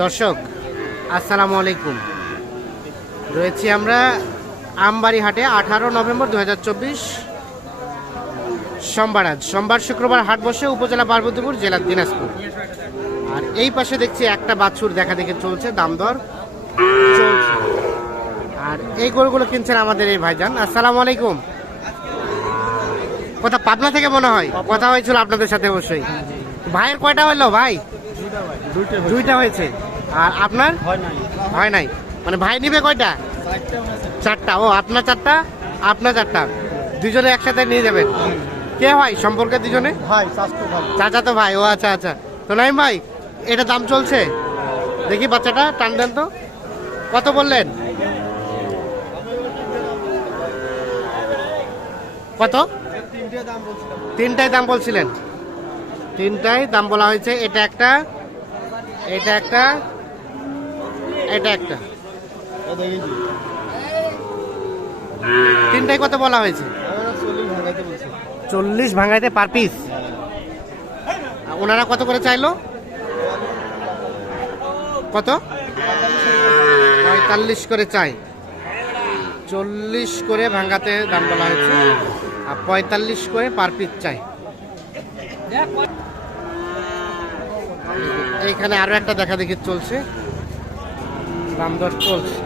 দর্শক আসসালামু আলাইকুম। রয়েছি আমরা আমবাড়ি হাটে আঠারো নভেম্বর দু হাজার চব্বিশ সোমবার আজ। সোমবার শুক্রবার হাট বসে উপজেলা পার্বতীপুর জেলার দিনাজপুর। আর এই পাশে দেখছি একটা বাছুর দেখা দেখে চলছে দাম দর চলছে। আর এই গরুগুলো কিনছেন আমাদের এই ভাইজান। আসসালামু আলাইকুম। কথা পাবনা থেকে মনে হয়? কথা হয়েছিল আপনাদের সাথে অবশ্যই। ভাইয়ের কয়টা হলো ভাই? দুইটা হয়েছে। আর আপনার? হয় নাই। মানে ভাই নিবে কয়টা? চারটা ও আপনার চারটা আপনার চারটা। দুজনে একসাথে নিয়ে যাবেন। কে ভাই সম্পর্কে দুজনে ভাই চাচা তো ভাই। ও আচ্ছা আচ্ছা। তো নাই ভাই এটা দাম চলছে? দেখি বাচ্চাটা টান দেন তো। কত বললেন? কত? তিনটে দাম বলছিলেন। তিনটাই দাম বলা হয়েছে। এটা একটা এটা একটা এটা একটা। তিনটাই কত বলা হয়েছে? চল্লিশ ভাঙাইতে পার পিস। ওনারা কত করে চাইলো? কত? পঁয়তাল্লিশ করে চাই। চল্লিশ করে ভাঙাতে দাম বলা হয়েছে। আর পঁয়তাল্লিশ করে পার পিস চাই। এইখানে আরও একটা দেখা দেখি চলছে। চলছে।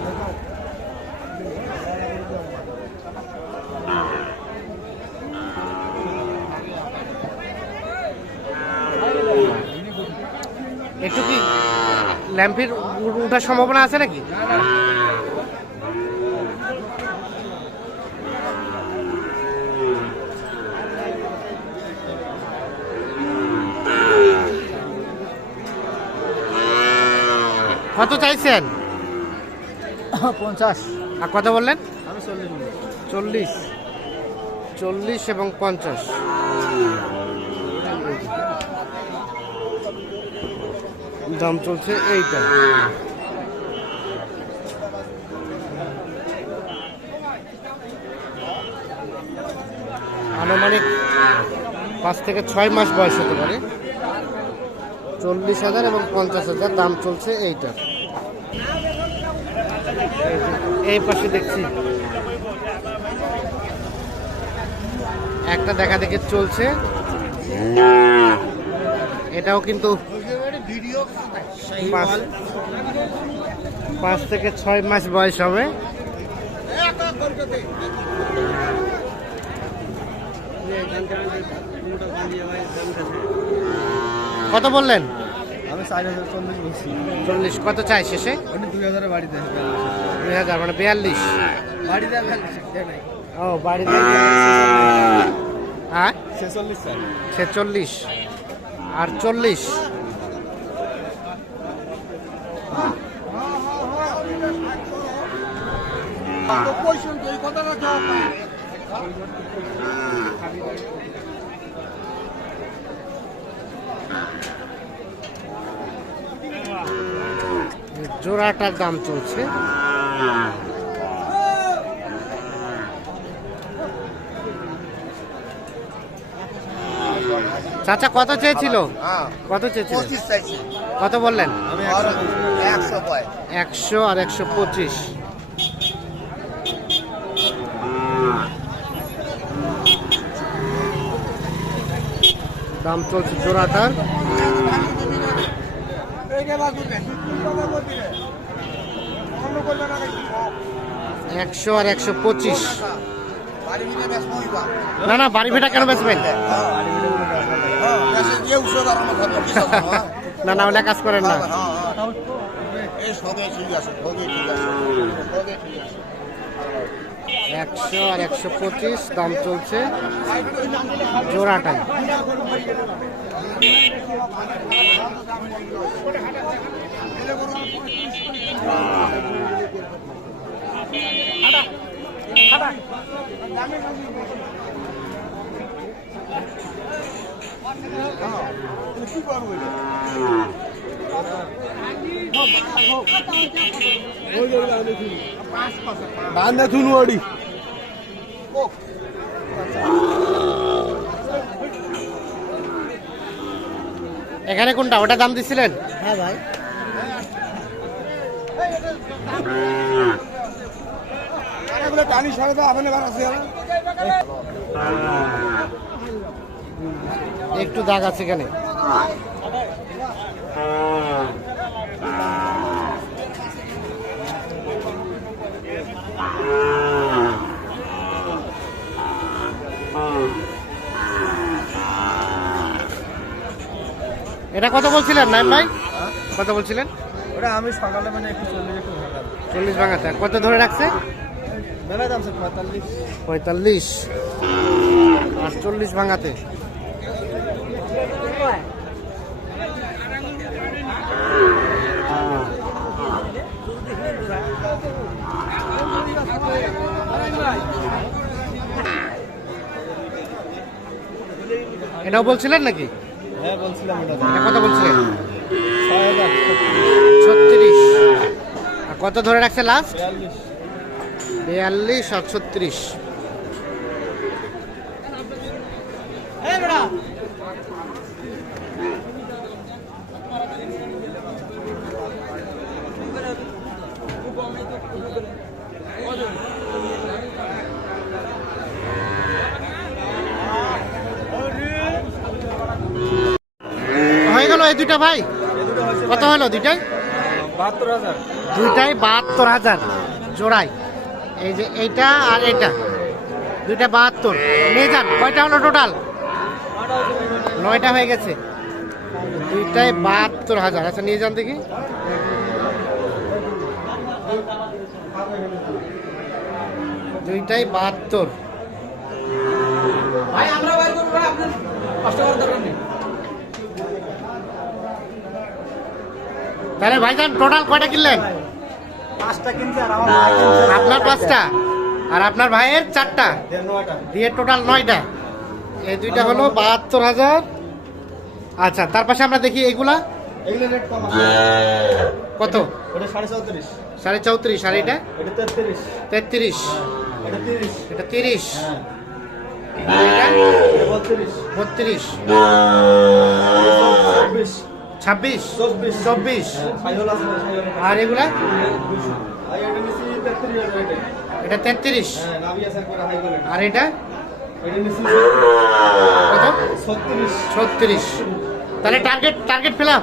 একটু কি ল্যাম্পির উঠার সম্ভাবনা আছে নাকি? কত চাইছেন? পঞ্চাশ। আর কত বললেন? আমি চল্লিশ চল্লিশ। চল্লিশ এবং পঞ্চাশ। দাম চলছে এইটা। আনুমানিক পাঁচ থেকে ছয় মাস বয়স হতে পারে। চল্লিশ হাজার এবং পঞ্চাশ হাজার দাম চলছে এইটা। এই পাশে দেখছি। একটা দেখা দেখে চলছে। এটাও কিন্তু পাঁচ পাঁচ থেকে ছয় মাস বয়স হবে। কত বললেন? আমি চার হাজার চল্লিশ বলছি। চল্লিশ কত চাই শেষে? দুই হাজারে বাড়িতে দুই হাজার মানে বিয়াল্লিশ। বাড়িতে ও বাড়িতে হ্যাঁ? ছেচল্লিশ আর চল্লিশ? জোড়াটার দাম চলছে। চাচা কত চেয়েছিল? কত চেয়েছিল? কত বললেন? একশো আর একশো পঁচিশ। দাম চলছে জোড়াটার। একশো আর একশো পঁচিশ। না না, বাড়ি ভিটা কেন বেচবেন? না না কাজ করেন না। ঠিক আছে ঠিক আছে। একশো আর একশো পঁচিশ দাম চলছে জোড়াটাই। এখানে কোনটা? ওটা দাম দিছিলেন? হ্যাঁ ভাই। টানি সরে তো আপনি বার আছে একটু দাগ আছে এখানে। এটা কত বলছিলেন নাইম ভাই? কত বলছিলেন? ওটা আমি সকালে মানে একটু চল্লিশ একটু চল্লিশ ভাঙাতে। কত ধরে রাখছে? দাম পঁয়তাল্লিশ। পঁয়তাল্লিশ। আর চল্লিশ ভাঙাতে। এটাও বলছিলেন নাকি? বলছিলাম এটা। কত বলছিলেন ছত্রিশ। কত ধরে রাখছে লাস্ট বিয়াল্লিশ। বিয়াল্লিশ আর ছত্রিশ হয়ে গেল এই দুইটা ভাই? কত হলো দুইটাই? বাহাত্তর হাজার। দুইটাই বাহাত্তর হাজার। জোড়াই। এই যে এইটা আর এটা। দুইটা বাহাত্তর। নিয়ে যান কয়টা হলো টোটাল নয়টা হয়ে গেছে। দুইটাই বাহাত্তর হাজার। আচ্ছা নিয়ে যান দেখি। দুইটাই বাহাত্তর। ভাই আমরা কষ্ট করার দরকার নেই। তাহলে ভাইজান টোটাল কয়টা কিনলেন? আপনার পাঁচটা? আর আপনার ভাইয়ের চারটা? দিয়ে টোটাল নয়টা? এই দুইটা হলো বাহাত্তর হাজার। আচ্ছা তার পাশে আমরা দেখি এগুলা কত? সাড়ে চৌত্রিশ। সাড়ে চৌত্রিশ আর এটা তেত্রিশ। তেত্রিশ। এটা তিরিশ। এটা তিরিশ। হ্যাঁ। বত্রিশ। বত্রিশ। চব্বিশ ছাব্বিশ। চব্বিশ। আছে। আর এগুলা? এটা তেত্রিশ হ্যাঁ। আর এটা? ছত্রিশ। তাহলে টার্গেট টার্গেট হ্যাঁ, তাহলে।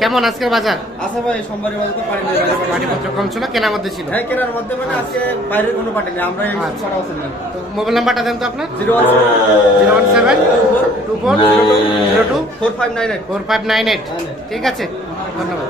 কেমন আজকের বাজার? আছে ভাই সোমবারের বাজার তো পারি না পাটিপত্র কম ছিল কেনার মধ্যে ছিল? হ্যাঁ কেনার মধ্যে মানে আজকে বাইরের কোনো পার্টি নেই আমরা আচ্ছা। তো মোবাইল নাম্বারটা দেন তো আপনার। Zero one zero one seven. Two four. Zero two. Four five nine eight. Four five nine eight. হ্যাঁ। ঠিক আছে। ধন্যবাদ।